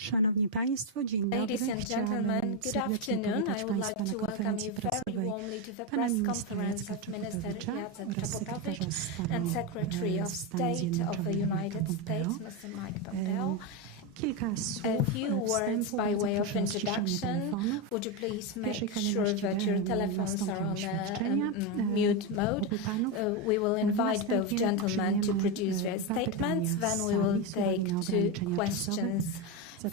Szanowni Państwo, dzień dobry. Ladies and gentlemen, good afternoon. I would like to welcome you very warmly to the press conference of Minister Jacek, Czaputowicz, and Secretary of State of the United States, Mr. Mike Pompeo. A few words by way of introduction. Would you please make sure that your telephones are on mute mode? We will invite both gentlemen to produce their statements, then we will take 2 questions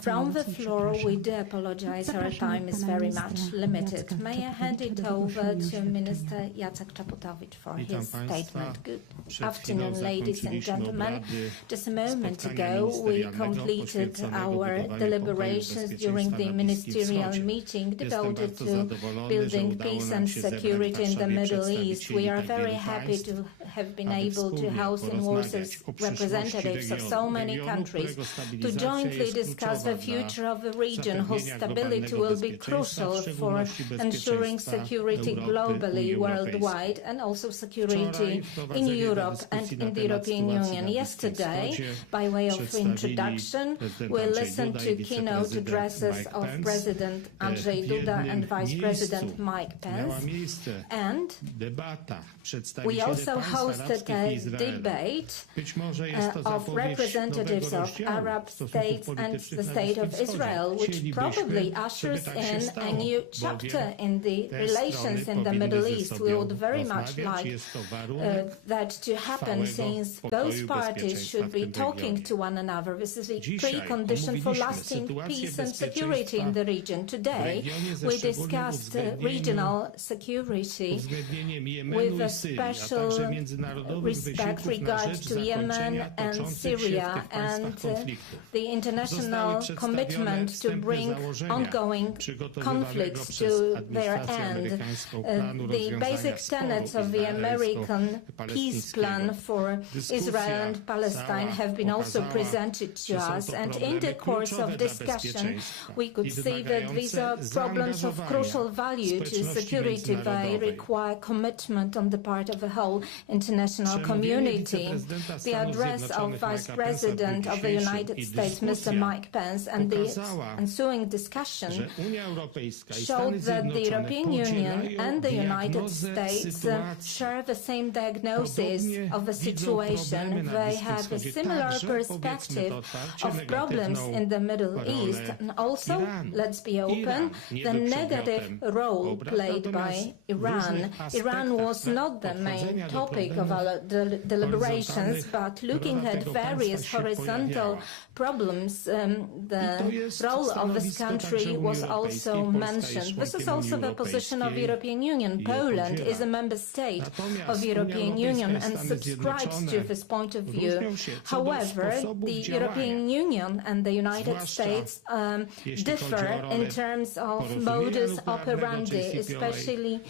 from the floor. We do apologize, our time is very much limited. May I hand it over to Minister Jacek Czaputowicz for his statement. Good afternoon, ladies and gentlemen. Just a moment ago, we completed our deliberations during the ministerial meeting devoted to building peace and security in the Middle East. We are very happy to have been able to house in Warsaw representatives of so many countries to jointly discuss the future of the region, whose stability will be crucial for ensuring security globally, worldwide, and also security in Europe and in the European Union. Yesterday, by way of introduction, we listened to keynote addresses of President Andrzej Duda and Vice President Mike Pence, and we also hosted a debate of representatives of Arab states and the State of Israel, which probably ushers in a new chapter in the relations in the Middle East. We would very much like that to happen, since both parties should be talking to one another. This is a precondition for lasting peace and security in the region. Today, we discussed regional security with a special regard to Yemen and Syria, and the international commitment to bring ongoing conflicts to their end. The basic tenets of the American peace plan for Israel and Palestine have been also presented to us, and in the course of discussion we could see that these are problems of crucial value to security. They require commitment on the part of the whole international community. The address of Vice President of the United States, Mr. Mike Pence, and the ensuing discussion showed that the European Union and the United States share the same diagnosis of the situation. They have a similar perspective of problems in the Middle East, and also, let's be open, the negative role played by Iran. Iran was not the main topic of our deliberations, but looking at various horizontal problems, the role of this country was also mentioned. This is also the position of the European Union. Poland is a member state of the European Union and subscribes to this point of view. However, the European Union and the United States differ in terms of modus operandi, especially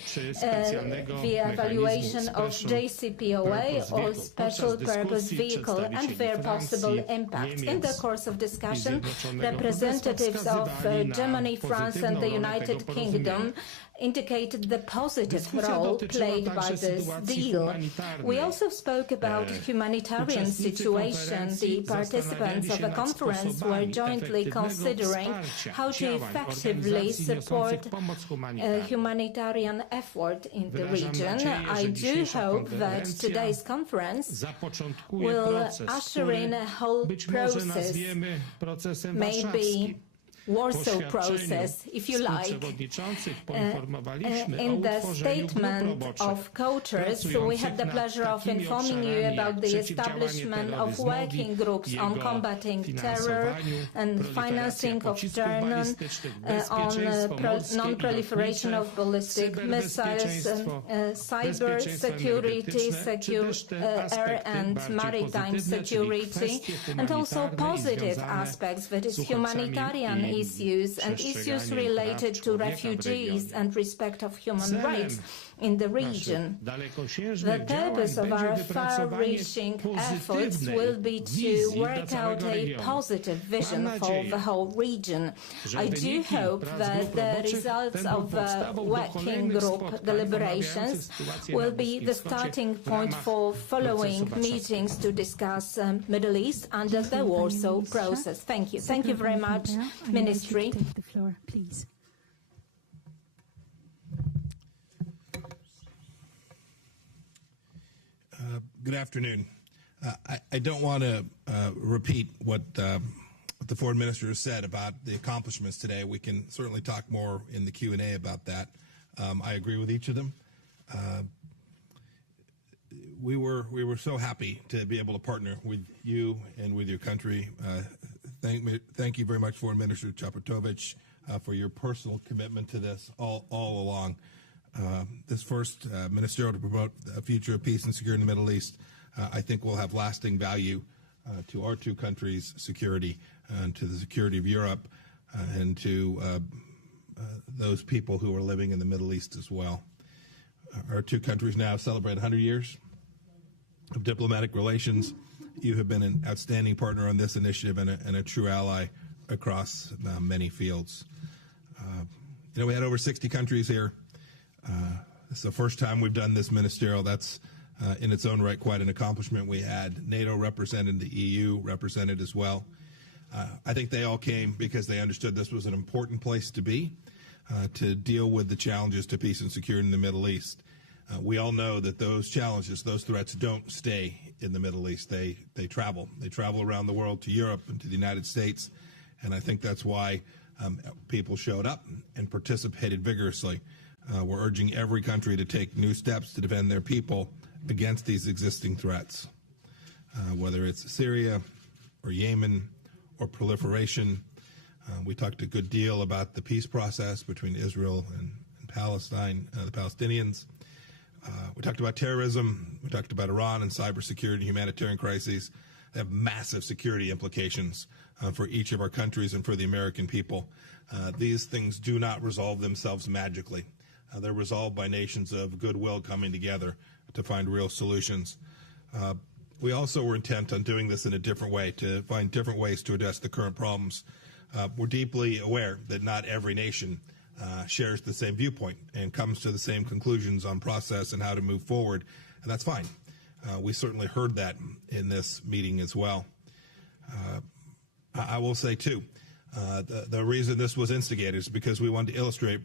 the evaluation of JCPOA, or Special Purpose Vehicle, and their possible impact. In the course of discussion, representatives of Germany, France, and the United Kingdom indicated the positive role played by this deal. We also spoke about humanitarian situation. The participants of the conference were jointly considering how to effectively support humanitarian effort in the region. I do hope that today's conference will usher in a whole process, maybe Warsaw process, if you like. In the statement of co-chairs, we had the pleasure of informing you about the establishment of working groups on combating terror and financing of journalists, on non-proliferation of ballistic missiles, cyber security, air and maritime security, and also positive aspects, that is humanitarian issues and issues related to refugees and respect of human rights. in the region. The purpose of our far-reaching efforts will be to work out a positive vision for the whole region. I do hope that the results of the working group deliberations will be the starting point for following meetings to discuss Middle East under the Warsaw process. Thank you. Thank you very much, Ministry. Take the floor, please. Good afternoon. I don't want to repeat what the foreign minister has said about the accomplishments today. We can certainly talk more in the Q&A about that. I agree with each of them. We were so happy to be able to partner with you and with your country. Thank you very much, Foreign Minister Czaputowicz, for your personal commitment to this all along. This first ministerial to promote a future of peace and security in the Middle East, I think will have lasting value to our two countries' security, and to the security of Europe, and to those people who are living in the Middle East as well. Our two countries now celebrate 100 years of diplomatic relations. You have been an outstanding partner on this initiative and a true ally across many fields. We had over 60 countries here. It's the first time we've done this ministerial. That's in its own right quite an accomplishment. We had NATO represented, the EU represented as well. I think they all came because they understood this was an important place to be, to deal with the challenges to peace and security in the Middle East. We all know that those challenges, those threats don't stay in the Middle East. They travel. They travel around the world to Europe and to the United States. And I think that's why people showed up and participated vigorously. We're urging every country to take new steps to defend their people against these existing threats, whether it's Syria or Yemen or proliferation. We talked a good deal about the peace process between Israel and Palestine, the Palestinians. We talked about terrorism. We talked about Iran and cybersecurity, humanitarian crises. They have massive security implications for each of our countries and for the American people. These things do not resolve themselves magically. They're resolved by nations of goodwill coming together to find real solutions. We also were intent on doing this in a different way, to find different ways to address the current problems. We're deeply aware that not every nation shares the same viewpoint and comes to the same conclusions on process and how to move forward, and that's fine. We certainly heard that in this meeting as well. I will say, too, the reason this was instigated is because we wanted to illustrate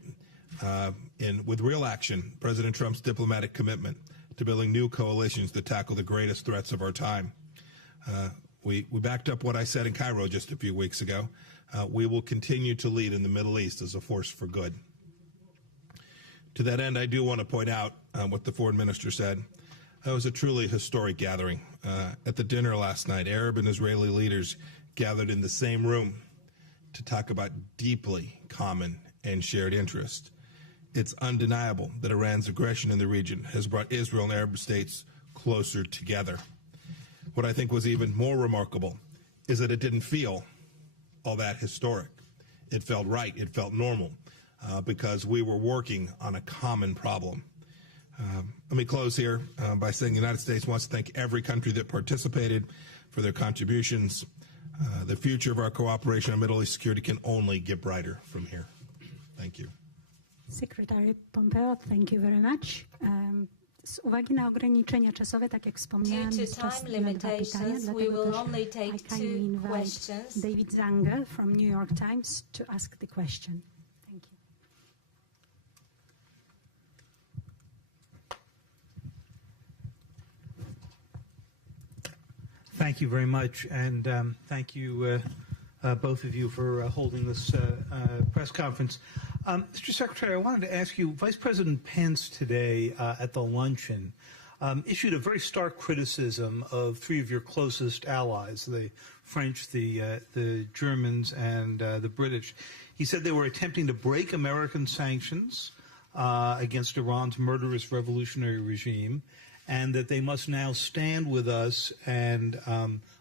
with real action President Trump's diplomatic commitment to building new coalitions that tackle the greatest threats of our time. We backed up what I said in Cairo just a few weeks ago. We will continue to lead in the Middle East as a force for good. To that end, I do want to point out what the foreign minister said. It was a truly historic gathering. At the dinner last night, Arab and Israeli leaders gathered in the same room to talk about deeply common and shared interest. It's undeniable that Iran's aggression in the region has brought Israel and Arab states closer together. What I think was even more remarkable is that it didn't feel all that historic. It felt right. It felt normal because we were working on a common problem. Let me close here by saying the United States wants to thank every country that participated for their contributions. The future of our cooperation on Middle East security can only get brighter from here. Thank you. Secretary Pompeo, thank you very much. Z uwagi na ograniczenia czasowe, tak jak wspomniałam, jest czas na 2 pytania, dlatego też I kindly invite David Zanger from New York Times to ask the question. Thank you. Thank you very much, and thank you, both of you, for holding this press conference. Mr. Secretary, I wanted to ask you, Vice President Pence today at the luncheon issued a very stark criticism of 3 of your closest allies, the French, the Germans, and the British. He said they were attempting to break American sanctions against Iran's murderous revolutionary regime, and that they must now stand with us and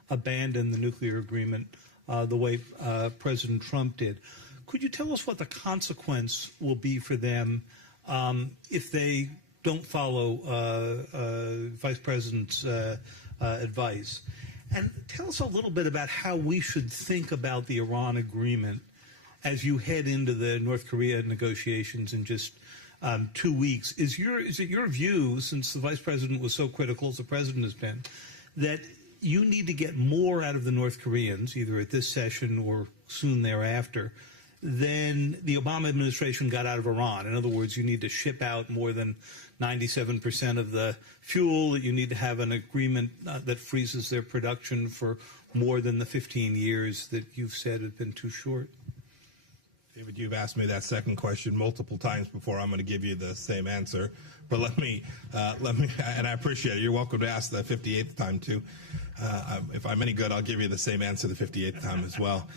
abandon the nuclear agreement the way President Trump did. Could you tell us what the consequence will be for them if they don't follow Vice President's advice. And tell us a little bit about how we should think about the Iran agreement as you head into the North Korea negotiations in just 2 weeks. Is it your view, since the Vice President was so critical, as the President has been, that you need to get more out of the North Koreans, either at this session or soon thereafter, than the Obama administration got out of Iran? In other words, you need to ship out more than 97% of the fuel, that you need to have an agreement that freezes their production for more than the 15 years that you've said have been too short? David, you've asked me that second question multiple times before. I'm going to give you the same answer, but let me, and I appreciate it. You're welcome to ask the 58th time too. If I'm any good, I'll give you the same answer the 58th time as well.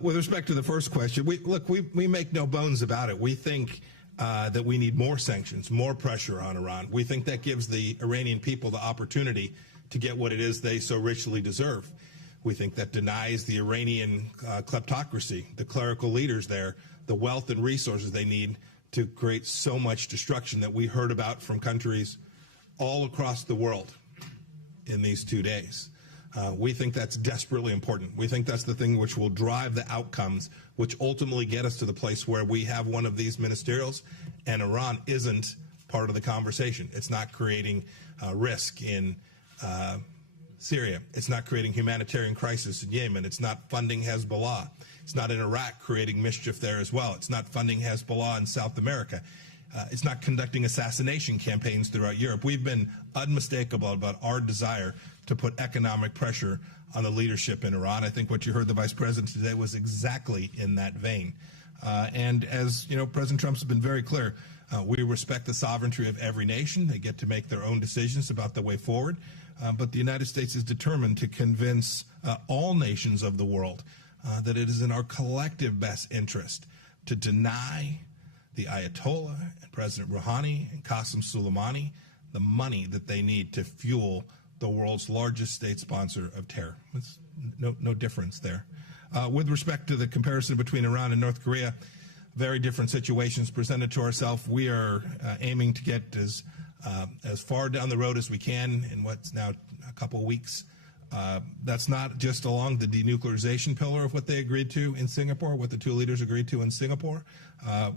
With respect to the first question, we make no bones about it. We think that we need more sanctions, more pressure on Iran. We think that gives the Iranian people the opportunity to get what it is they so richly deserve. We think that denies the Iranian kleptocracy, the clerical leaders there, the wealth and resources they need to create so much destruction that we heard about from countries all across the world in these 2 days. We think that's desperately important. We think that's the thing which will drive the outcomes, which ultimately get us to the place where we have one of these ministerials and Iran isn't part of the conversation. It's not creating risk in Syria. It's not creating humanitarian crisis in Yemen. It's not funding Hezbollah. It's not in Iraq creating mischief there as well. It's not funding Hezbollah in South America. It's not conducting assassination campaigns throughout Europe. We've been unmistakable about our desire to put economic pressure on the leadership in Iran. I think what you heard the Vice President today was exactly in that vein. And as you know, President Trump's been very clear. We respect the sovereignty of every nation. They get to make their own decisions about the way forward. But the United States is determined to convince all nations of the world that it is in our collective best interest to deny the Ayatollah and President Rouhani and Qasem Soleimani the money that they need to fuel the world's largest state sponsor of terror. There's no difference there. With respect to the comparison between Iran and North Korea, very different situations presented to ourselves. We are aiming to get as far down the road as we can in what's now a couple weeks. That's not just along the denuclearization pillar of what they agreed to in Singapore, what the two leaders agreed to in Singapore.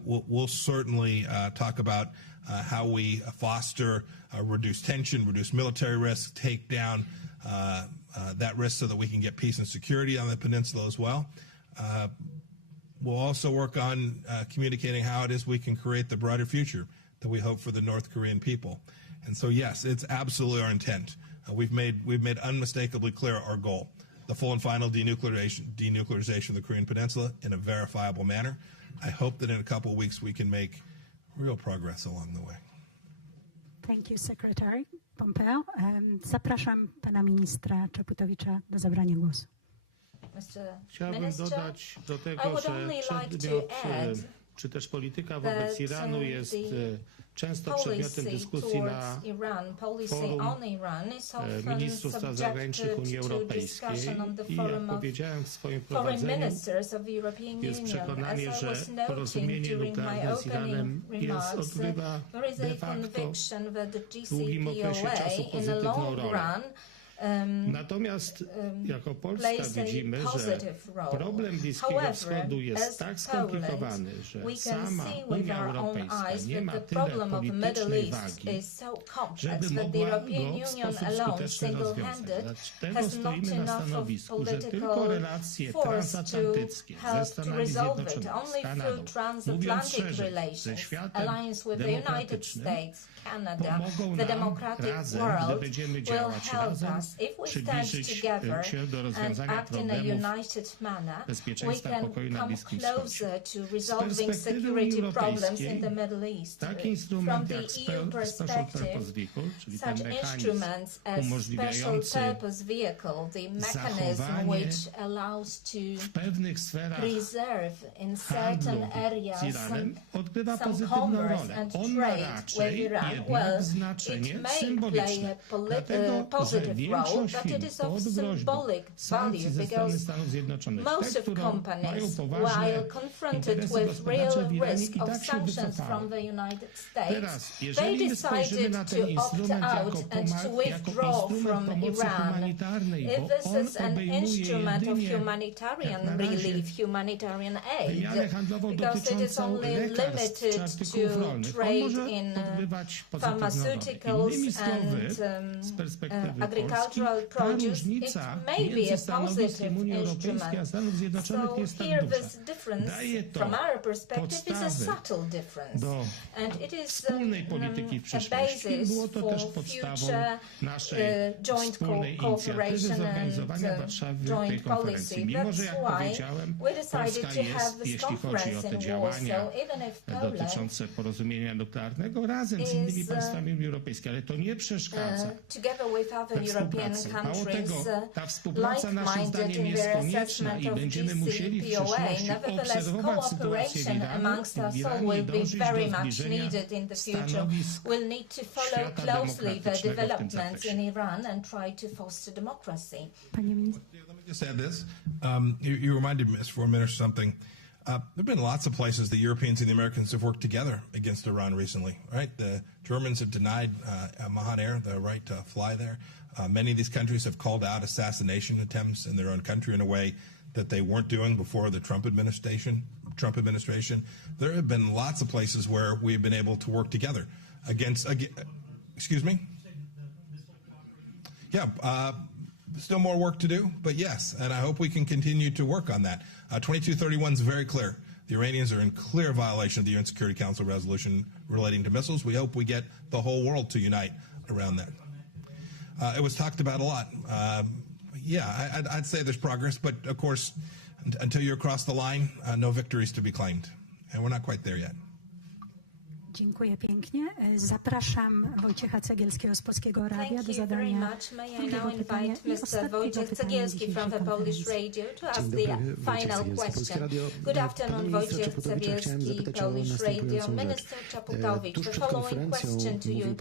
We'll certainly talk about how we foster reduce tension, reduce military risk, take down that risk so that we can get peace and security on the peninsula as well. We'll also work on communicating how it is we can create the brighter future that we hope for the North Korean people. And so, yes, it's absolutely our intent. We've made unmistakably clear our goal, the full and final denuclearization of the Korean Peninsula in a verifiable manner. I hope that in a couple of weeks we can make real progress along the way. Thank you, Secretary Pompeo. Zapraszam pana ministra Czaputowicza do zabrania głosu. Chciałbym dodać do tego, że przedmiot czy też polityka wobec Iranu jest często przedmiotem dyskusji na forum ministrów spraw zagranicznych Unii Europejskiej i jak powiedziałem w swoim wprowadzeniu, jest przekonanie, że porozumienie nuklearne z Iranem odgrywa de facto w długim okresie czasu pozytywną rolę. Natomiast jako Polska widzimy, że problem Bliskiego Wschodu jest tak skomplikowany, że sama Unia Europejska nie ma tyle politycznej wagi, żeby mogła go w sposób skuteczny rozwiązać. Dlatego stoimy na stanowisku, że tylko relacje transatlantyckie ze Stanami Zjednoczonymi, z Kanadą, mówiąc szerzej, ze światem demokratycznym, pomogą nam razem, gdy będziemy działać razem, przybliżyć się do rozwiązania problemów bezpieczeństwa pokoju na Bliskim Wschodzie. Z perspektywy Unii Europejskiej taki instrument jak Special Purpose Vehicle, czyli ten mechanizm umożliwiający zachowanie w pewnych sferach handlu z Iranem odgrywa pozytywną rolę. On ma raczej jednak znaczenie symboliczne. Dlatego, że wiele role, but it is of symbolic value because most of companies, while confronted with real risk of sanctions from the United States, they decided to opt out and to withdraw from Iran. If this is an instrument of humanitarian relief, humanitarian aid, because it is only limited to trade in pharmaceuticals and agricultural produce, it may be a positive instrument. So here this difference, from our perspective, is a subtle difference. And it is a basis for future joint cooperation and joint policy. That's why we decided to have this conference in Warsaw, even if Poland porozumienia nuklearnego razem z innymi państwami Unii Europejskiej, ale to nie przeszkadza. Together with other European countries, ta współpraca naszym zdaniem jest konieczna i będziemy musieli w przyszłości obserwować sytuację w Iranie will be very much needed in the future. We'll need to follow closely the developments in Iran and try to foster democracy. Let me just add this. You reminded me for a minute something. There have been lots of places the Europeans and the Americans have worked together against Iran recently, right? The Germans have denied Mahan Air the right to fly there. Many of these countries have called out assassination attempts in their own country in a way that they weren't doing before the Trump administration. There have been lots of places where we've been able to work together against excuse me? Yeah, still more work to do, but yes, and I hope we can continue to work on that. 2231 is very clear. The Iranians are in clear violation of the UN Security Council resolution relating to missiles. We hope we get the whole world to unite around that. It was talked about a lot. Yeah, I'd say there's progress, but of course, until you're across the line, no victories to be claimed. And we're not quite there yet. Dziękuję pięknie. Zapraszam Wojciecha Cegielskiego z Polskiego Radia do zadania drugiego pytania i ostatniego pytania from the Polish Radio to ask the final question. Good afternoon, Wojciech Cegielski, Polish Radio. Minister Czaputowicz, the following question to you.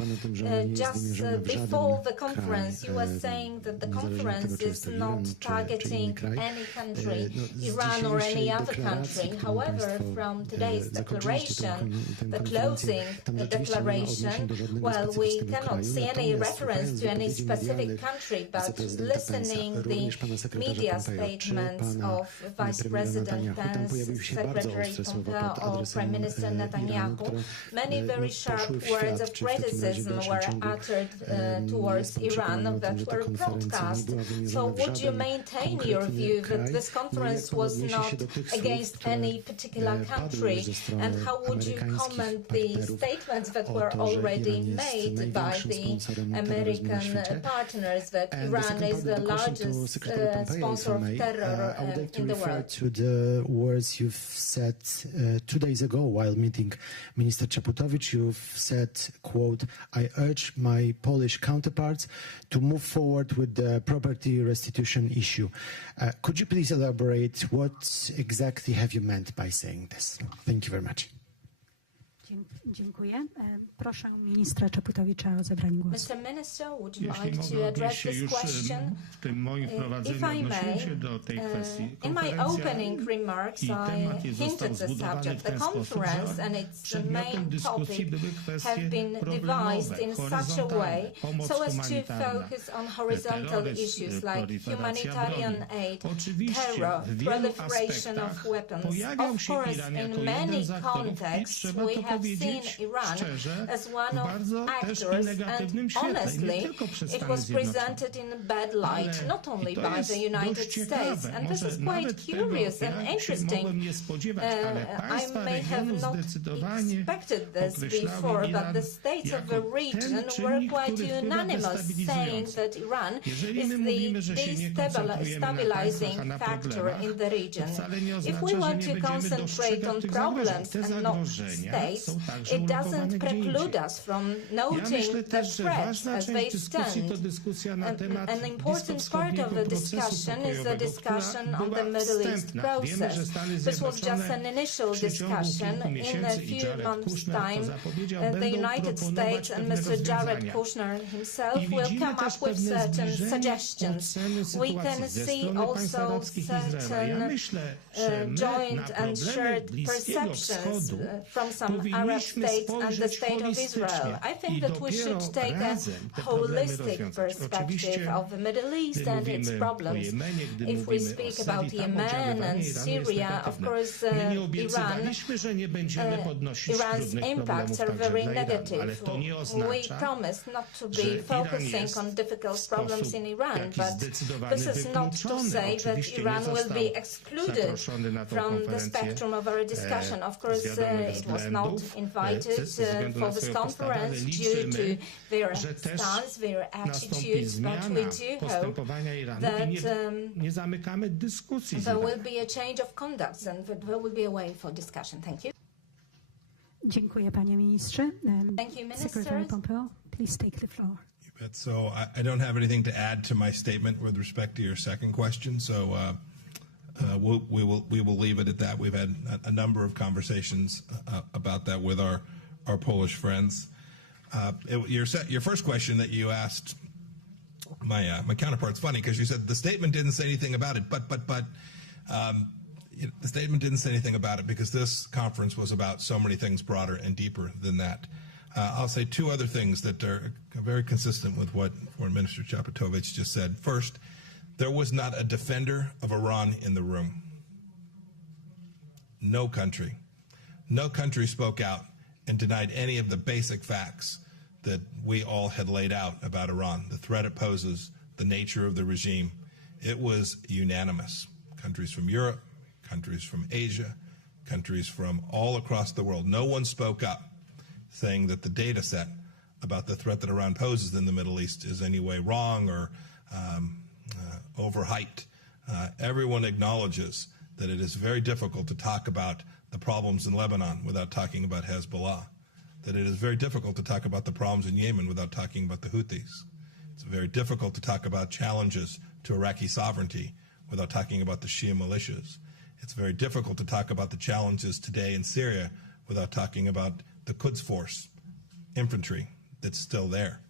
Just before the conference, you were saying that the conference is not targeting any country, Iran or any other country. However, from today's declaration, the closing declaration, well, we cannot see any reference to any specific country, but listening the media statements of Vice President Pence, Secretary Pompeo, or Prime Minister Netanyahu, many very sharp words of criticism were uttered towards Iran that were broadcast. So would you maintain your view that this conference was not against any particular country? And how would you comment the statements that were already made by the American partners that Iran is the largest sponsor of terror in the world? To the words you've said 2 days ago while meeting Minister Czaputowicz. You've said, quote, "I urge my Polish counterparts to move forward with the property restitution issue." Could you please elaborate what exactly have you meant by saying this? Thank you very much. Dziękuję. Proszę ministra Czaputowicza o zabranie głosu. Mr. Minister, would you like to address this question? If I may, in my opening remarks, I hinted the subject. The conference and its main topic have been devised in such a way so as to focus on horizontal issues like humanitarian aid, terror, proliferation of weapons. Of course, in many contexts, we have seen Iran as one of actors, and honestly, it was presented in a bad light, not only by the United States, and this is quite curious and interesting. I may have not expected this before, but the states of the region were quite unanimous, saying that Iran is the destabilizing factor in the region. If we want to concentrate on problems and not states, są także it doesn't ulokowane gdzie indziej. preclude us from Ja noting myślę the też, że threats ważna as they część dyskusji to stand. dyskusja na temat An important part of the discussion is the discussion on the Middle East process. This was just an initial discussion. In a few months' time, the United States and Mr. Jared Kushner himself will come up with certain suggestions. We can see also certain joint and shared perceptions from some Arab states and the State of Israel. I think that we should take a holistic perspective of the Middle East and its problems. If we speak about Yemen and Syria, of course, Iran's impacts are very negative. We promise not to be focusing on difficult problems in Iran, but this is not to say that Iran will be excluded from the spectrum of our discussion. Of course, it was not invited for this conference due to their stance, their attitudes, but we do hope that there will be a change of conduct and that there will be a way for discussion. Thank you. Dziękuję, panie ministrze. Thank you, Minister. Secretary Pompeo, please take the floor. So I don't have anything to add to my statement with respect to your second question. So we will leave it at that. We've had a number of conversations about that with our Polish friends. Your first question that you asked my counterpart's funny because you said the statement didn't say anything about it, but the statement didn't say anything about it because this conference was about so many things broader and deeper than that. I'll say two other things that are very consistent with what Foreign Minister Czaputowicz just said. First, there was not a defender of Iran in the room. No country spoke out and denied any of the basic facts that we all had laid out about Iran, the threat it poses, the nature of the regime. It was unanimous. Countries from Europe, countries from Asia, countries from all across the world. No one spoke up saying that the data set about the threat that Iran poses in the Middle East is any way wrong or overhyped. Everyone acknowledges that it is very difficult to talk about the problems in Lebanon without talking about Hezbollah, that it is very difficult to talk about the problems in Yemen without talking about the Houthis. It's very difficult to talk about challenges to Iraqi sovereignty without talking about the Shia militias. It's very difficult to talk about the challenges today in Syria without talking about the Quds Force infantry that's still there.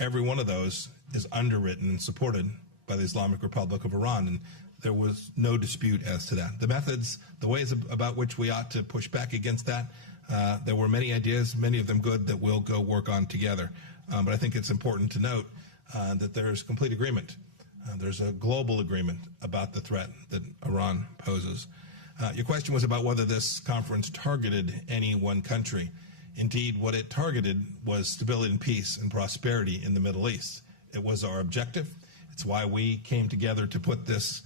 Every one of those is underwritten and supported by the Islamic Republic of Iran, and there was no dispute as to that. The methods, the ways about which we ought to push back against that, there were many ideas, many of them good, that we'll go work on together. But I think it's important to note that there's complete agreement. There's a global agreement about the threat that Iran poses. Your question was about whether this conference targeted any one country. Indeed, what it targeted was stability and peace and prosperity in the Middle East. It was our objective. It's why we came together to put this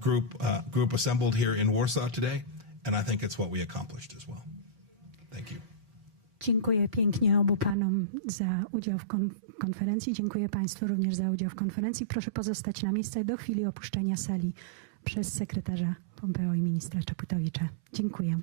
group assembled here in Warsaw today, and I think it's what we accomplished as well. Thank you. Dziękuję pięknie obu panom za udział w konferencji. Dziękuję państwu również za udział w konferencji. Proszę pozostać na miejscu do chwili opuszczenia sali przez sekretarza Pompeo i ministra Czaputowicza. Dziękuję.